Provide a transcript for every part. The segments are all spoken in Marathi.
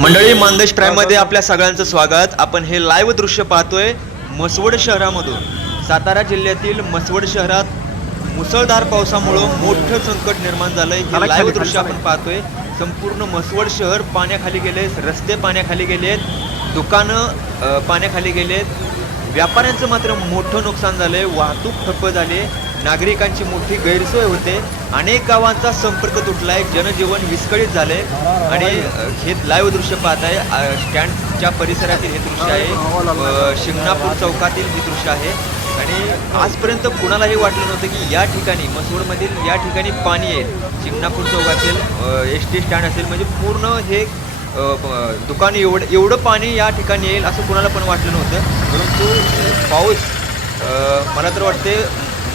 मंडळी मानदेश प्राईममध्ये आपल्या सगळ्यांचं स्वागत. आपण हे लाईव्ह दृश्य पाहतोय मसवड शहरामधून. सातारा जिल्ह्यातील मसवड शहरात मुसळधार पावसामुळं मोठं संकट निर्माण झालंय. हे लाईव्ह दृश्य आपण पाहतोय. संपूर्ण मसवड शहर पाण्याखाली गेले रस्ते पाण्याखाली गेलेत दुकानं पाण्याखाली गेलेत व्यापाऱ्यांचं मात्र मोठं नुकसान झालंय. वाहतूक ठप्प झाली. नागरिकांची मोठी गैरसोय होते. अनेक गावांचा संपर्क तुटलाय जनजीवन विस्कळीत झालंय. आणि हे लाईव्ह दृश्य पाहत आहे स्टँडच्या परिसरातील हे दृश्य आहे. शिंगणापूर चौकातील हे दृश्य आहे. आणि आजपर्यंत कुणालाही वाटलं नव्हतं की या ठिकाणी मसूरमधील या ठिकाणी पाणी येईल. शिंगणापूर चौकातील एस टी स्टँड असेल म्हणजे पूर्ण हे दुकान एवढं एवढं पाणी या ठिकाणी येईल असं कुणाला पण वाटलं नव्हतं. परंतु पाऊस मला तर वाटते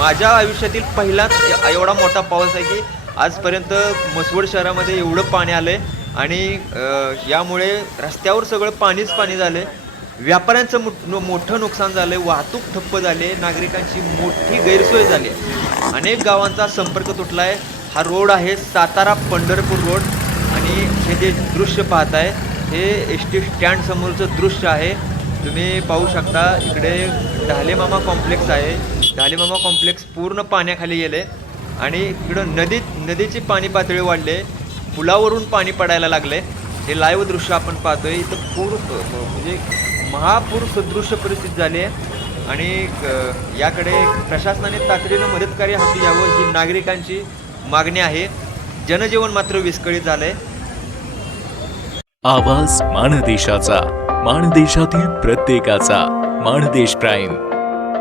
माझ्या आयुष्यातील पहिलाच एवढा मोठा पाऊस आहे की आजपर्यंत मसवड शहरामध्ये एवढं पाणी आलं आहे आणि यामुळे रस्त्यावर सगळं पाणीच पाणी झालं आहे व्यापाऱ्यांचं मो मोठं नुकसान झालं आहे वाहतूक ठप्प झाली नागरिकांची मोठी गैरसोय झाली आहे. अनेक गावांचा संपर्क तुटला आहे हा रोड आहे सातारा पंढरपूर रोड आणि हे जे दृश्य पाहत आहे हे एस टी स्टँड समोरचं दृश्य आहे. तुम्ही पाहू शकता इकडे ढालेमामा कॉम्प्लेक्स आहे. ढालेमामा कॉम्प्लेक्स पूर्ण पाण्याखाली गेले आणि इकडं नदीत नदीची पाणी पातळी वाढले पुलावरून पाणी पडायला लागले. हे लाईव्ह दृश्य आपण पाहतोय. इथं पूर म्हणजे महापूर सदृश्य परिस्थिती झाली आहे. आणि याकडे प्रशासनाने तातडीनं मदतकार्य हाती यावं ही नागरिकांची मागणी आहे. जनजीवन मात्र विस्कळीत झालंय. आवाज माणदेशाचा माणदेशातील प्रत्येकाचा माणदेश प्राईम.